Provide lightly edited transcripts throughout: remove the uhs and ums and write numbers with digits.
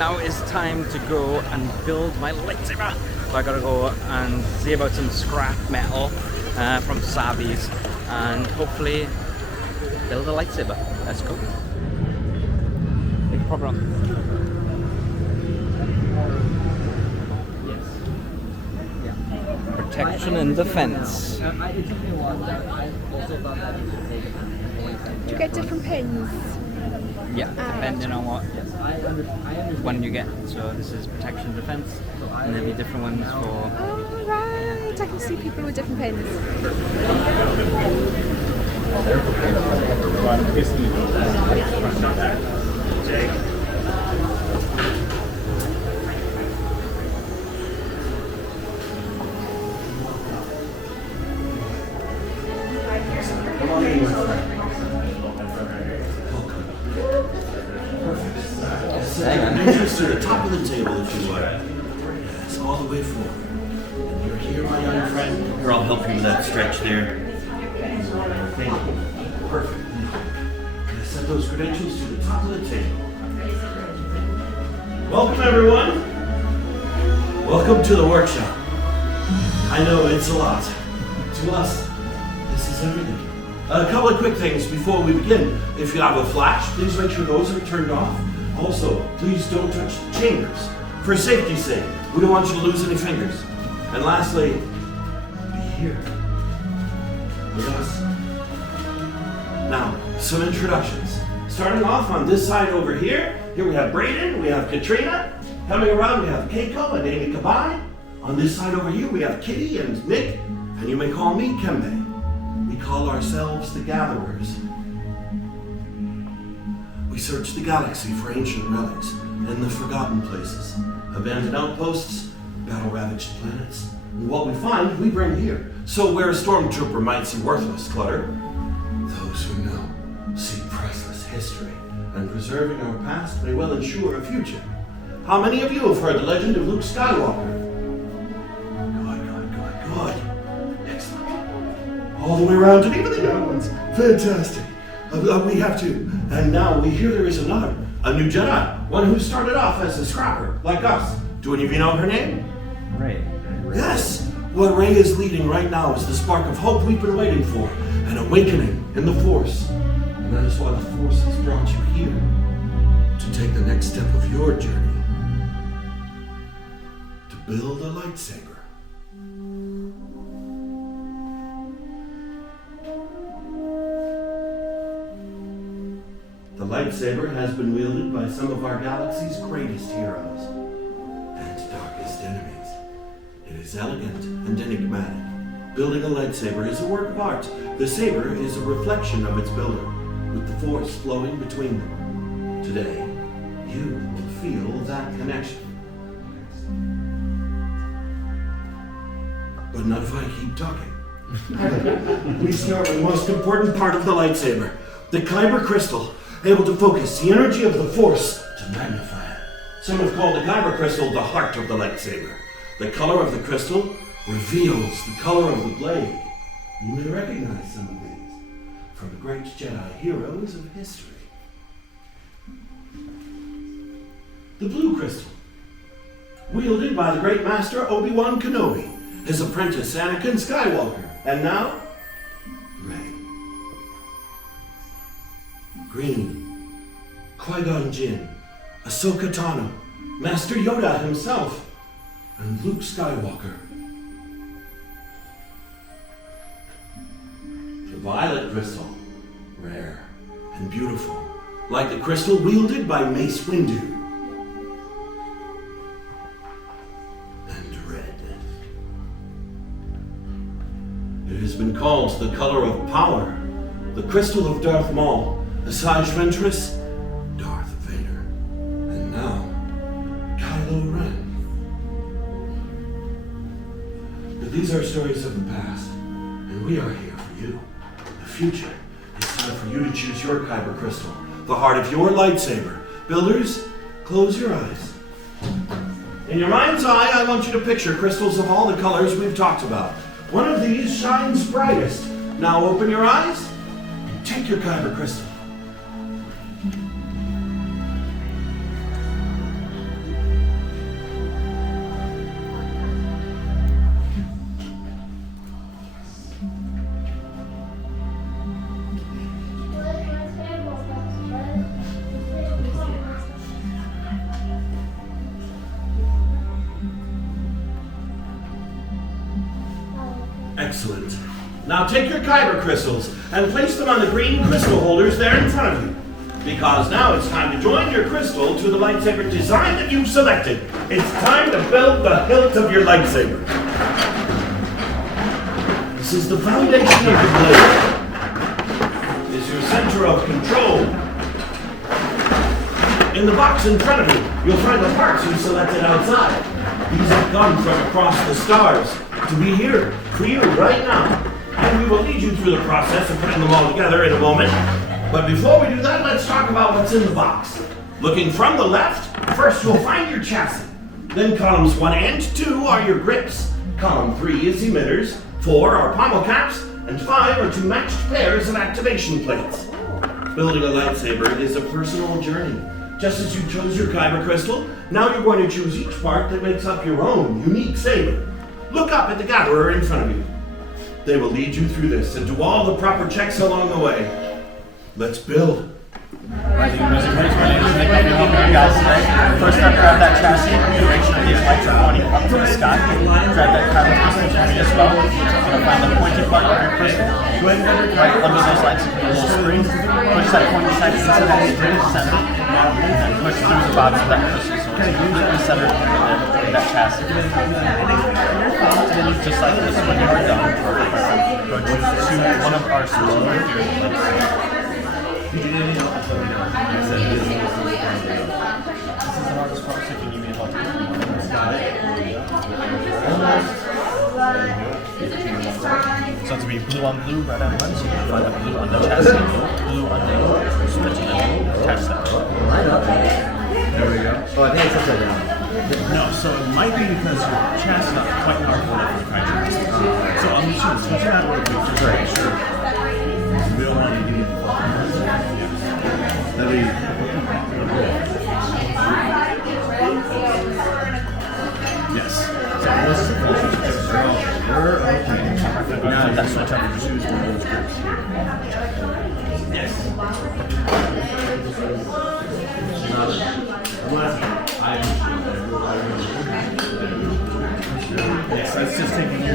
now it's time to go and build my lightsaber. So I gotta go and see about some scrap metal from Savi's and hopefully build a lightsaber. Let's go. Big problem. Yes. Yeah. Protection and defense. Do you get different pins? Yeah, depending on what one you get. So this is protection defense, and there'll be different ones for. Oh right, I can see people with different pins. Entrance to the top of the table if you like. Yes, all the way forward. And you're here, my young friend. Here, I'll help you with that stretch there. Thank you. Perfect. And set those credentials to the top of the table. Welcome, everyone. Welcome to the workshop. I know it's a lot. To us, this is everything. A couple of quick things before we begin. If you have a flash, please make sure those are turned off. Also, please don't touch the chambers. For safety's sake, we don't want you to lose any fingers. And lastly, be here with us. Now, some introductions. Starting off on this side over here, we have Brayden, we have Katrina. Coming around, we have Keiko and Amy Kabai. On this side over here, we have Kitty and Mick, and you may call me Kembe. We call ourselves the Gatherers. We search the galaxy for ancient relics in the forgotten places, abandoned outposts, battle-ravaged planets. And what we find, we bring here. So where a stormtrooper might see worthless clutter, those who know see priceless history, and preserving our past may well ensure a future. How many of you have heard the legend of Luke Skywalker? Good. Excellent. All the way around, and even the young ones. Fantastic. We have to. And now we hear there is another, a new Jedi, one who started off as a scrapper, like us. Do any of you know her name? Rey. Yes. What Rey is leading right now is the spark of hope we've been waiting for, an awakening in the Force. And that is why the Force has brought you here, to take the next step of your journey, to build a lightsaber. The lightsaber has been wielded by some of our galaxy's greatest heroes and darkest enemies. It is elegant and enigmatic. Building a lightsaber is a work of art. The saber is a reflection of its builder, with the Force flowing between them. Today, you will feel that connection. But not if I keep talking. We start with the most important part of the lightsaber, the Kyber crystal. Able to focus the energy of the Force to magnify it. Some have called the Kyber crystal the heart of the lightsaber. The color of the crystal reveals the color of the blade. You may recognize some of these from the great Jedi heroes of history. The blue crystal, wielded by the great master Obi-Wan Kenobi, his apprentice Anakin Skywalker, and now, Rey. Green, Qui-Gon Jinn, Ahsoka Tano, Master Yoda himself, and Luke Skywalker. The violet crystal, rare and beautiful, like the crystal wielded by Mace Windu. And red. It has been called the color of power, the crystal of Darth Maul, Asajj Ventress, Darth Vader, and now, Kylo Ren. But these are stories of the past, and we are here for you. The future. It's time for you to choose your Kyber crystal, the heart of your lightsaber. Builders, close your eyes. In your mind's eye, I want you to picture crystals of all the colors we've talked about. One of these shines brightest. Now open your eyes and take your Kyber crystal. Excellent. Now take your kyber crystals and place them on the green crystal holders there in front of you. Because now it's time to join your crystal to the lightsaber design that you've selected. It's time to build the hilt of your lightsaber. This is the foundation of the blade. It is your center of control. In the box in front of you, you'll find the parts you selected outside. These have come from across the stars to be here for you right now. And we will lead you through the process of putting them all together in a moment. But before we do that, let's talk about what's in the box. Looking from the left, first you'll find your chassis. Then columns 1 and 2 are your grips. Column 3 is emitters. 4 are pommel caps. And 5 are 2 matched pairs of activation plates. Building a lightsaber is a personal journey. Just as you chose your kyber crystal, now you're going to choose each part that makes up your own unique saber. Look up at the gatherer in front of you. They will lead you through this and do all the proper checks along the way. Let's build. Guys, first up, grab that chassis. Make sure these lights are pointing up to the sky. Grab that carbon crystal for me as well. You're going to find the pointy part of your crystal. Go ahead and go right under those lights and a little screen. Push that pointy side into that screen, center it, and push through the bottom of that crystal. So it's completely centered in that chassis. Then just like this, when you are done, go to one of our switches right here. This is the hardest part, so can you give me a help? So it's to be blue on blue, red on red, so you can find the blue on the chassis, blue on the switch, and then attach that. There we go. Oh, I think it's upside down. No, so it might be because your chest is not quite powerful enough for the kyber. So I'm just going to switch it out real quick, just to make sure. We don't want to do it. That'd be... Yes. So this is the full switch. We're okay. Now that switch up and choose one of those groups. Yes. Yes, let's just take it here.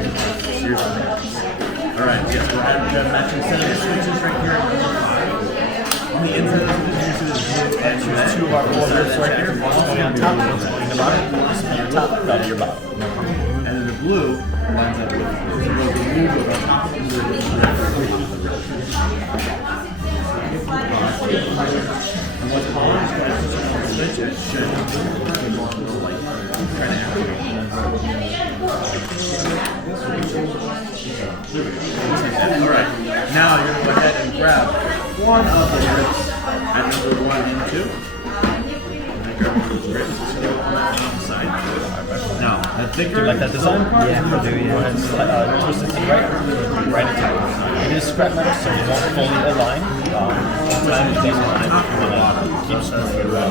Alright, yes, we'll have matching set of switches right here. On the inside of the switches, and choose 2 of our 4 grips right here. One's going on top, one's going on the bottom. One's on your top, down to your bottom. And then the blue lines up with the blue goes on top of the grip. And what's called is going to switch on the switch and shine the light. Try to activate it. Alright, now you're going to go ahead and grab one of the grips at number 1 and 2. And then grab one of those grips. It's going to go on the side. Now, that thicker. Do you like that design? Yeah, I do, yeah. Go ahead and twist it to the right and tight. It is scrap metal, so it won't fully align. Sometimes it doesn't align. Keep smooth like that.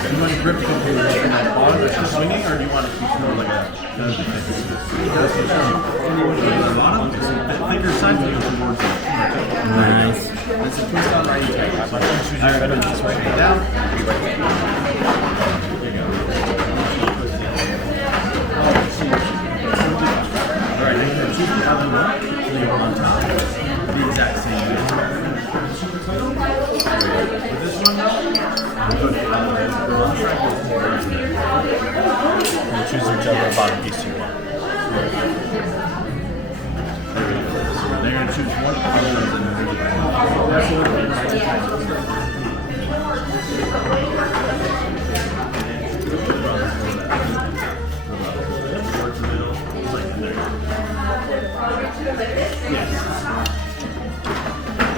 Do you want your grip to be like in that bar that's just swinging, or do you want to keep more like a kind of the bottom? It's a bit thicker side to go towards it. Nice. It's a twist on right here. Alright, better just write it down. There you go. Alright, now you're going to choose the other one, so you're on top. The exact same way. With this one, And choose whichever bottom piece you want. They're going to choose one of those and then that's what it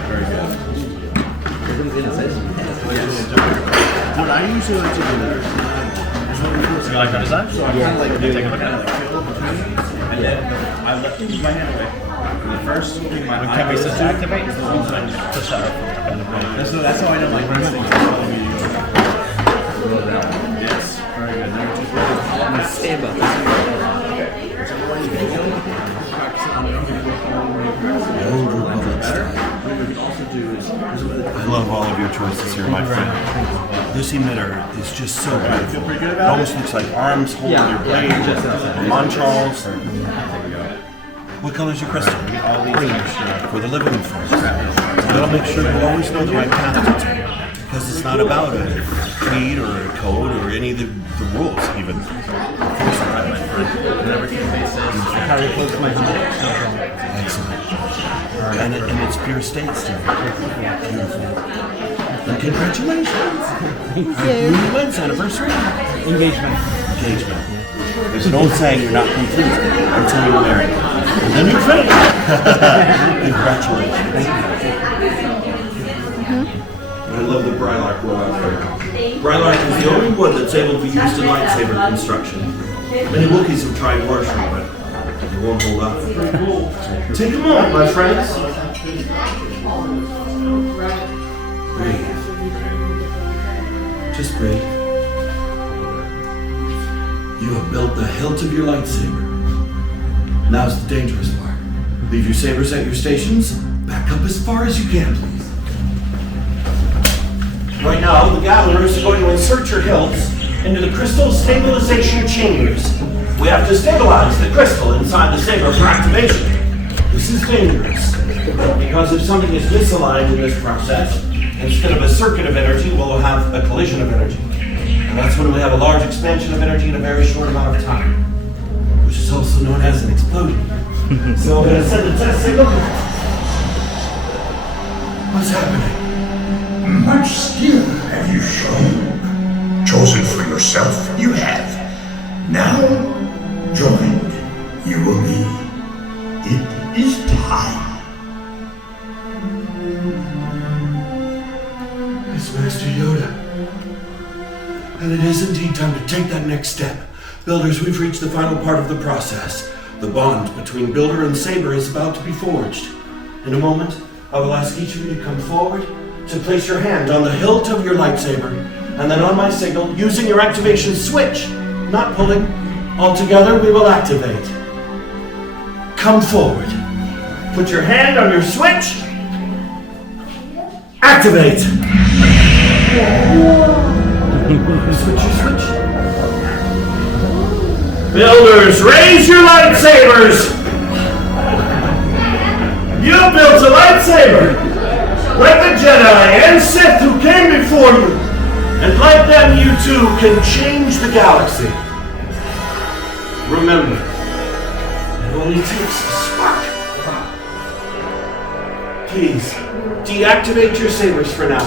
Very good. What I usually like to do So you like our design? so I kind of like take a look at it, like feel between, and then I let my hand away. And the first thing my Can we set to activate? Push that up. That's how I know my brain thinks. Yes, very good. Now just My saber. I love all of your choices here, my friend. This emitter is just so beautiful. It almost looks like arms holding your blade, Montreals. What color is your crystal? For the living force. That'll make sure you always know the right path to take. Because it's not about a creed or a code or any of the rules, even. Excellent. And it's pure state still. Beautiful. And congratulations. Thank you. When's anniversary? Engagement. Engagement. There's an old saying, you're not complete until you're married. And then you're finished. Congratulations. Thank you. I love the Brylark wood out there. Brylark is the only wood that's able to be used in lightsaber construction. Many Wookiees have tried harsher, but they won't hold up. Take a moment, my friends. Breathe. Just breathe. You have built the hilt of your lightsaber. Now's the dangerous part. Leave your sabers at your stations. Back up as far as you can, please. Right now, the gatherers are going to insert your hilts into the crystal stabilization chambers. We have to stabilize the crystal inside the saber for activation. This is dangerous, because if something is misaligned in this process, instead of a circuit of energy, we'll have a collision of energy. And that's when we have a large expansion of energy in a very short amount of time, which is also known as an explosion. So I'm going to send a test signal. What's happening? Much skill have you shown. Chosen for yourself, you have. Now, joined, you will be. It is time. It's Master Yoda. And it is indeed time to take that next step. Builders, we've reached the final part of the process. The bond between Builder and Saber is about to be forged. In a moment, I will ask each of you to come forward to place your hand on the hilt of your lightsaber, and then on my signal, using your activation switch, not pulling, altogether we will activate. Come forward. Put your hand on your switch. Activate. Switch. Builders, raise your lightsabers. You built a lightsaber. Like the Jedi and Sith who came before you. And like them, you too can change the galaxy. Remember, it only takes a spark. Please, deactivate your sabers for now.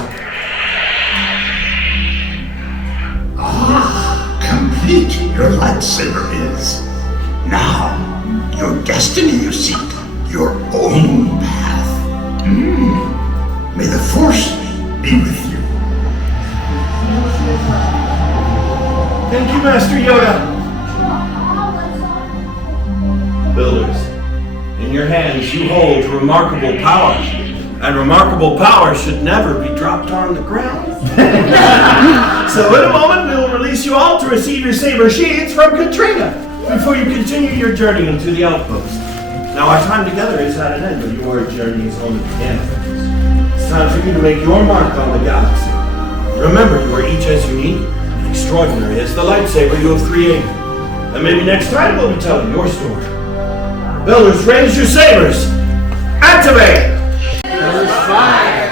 Complete your lightsaber is. Now, your destiny you seek, your own path. May the Force be with you. Thank you, Master Yoda. Builders, in your hands you hold remarkable power. And remarkable power should never be dropped on the ground. So in a moment we will release you all to receive your saber sheaths from Katrina before you continue your journey into the outpost. Now our time together is at an end, but your journey is only beginning. It's time for you to make your mark on the galaxy. Remember, you are each as unique and extraordinary as the lightsaber you have created. And maybe next time we'll be telling your story. Builders, raise your sabers! Activate!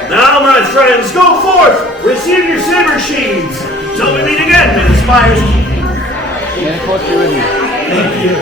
Now, my friends, go forth! Receive your saber sheaths! Till we meet again in the Spire's keeping. Yeah, of course you're with me. Thank you.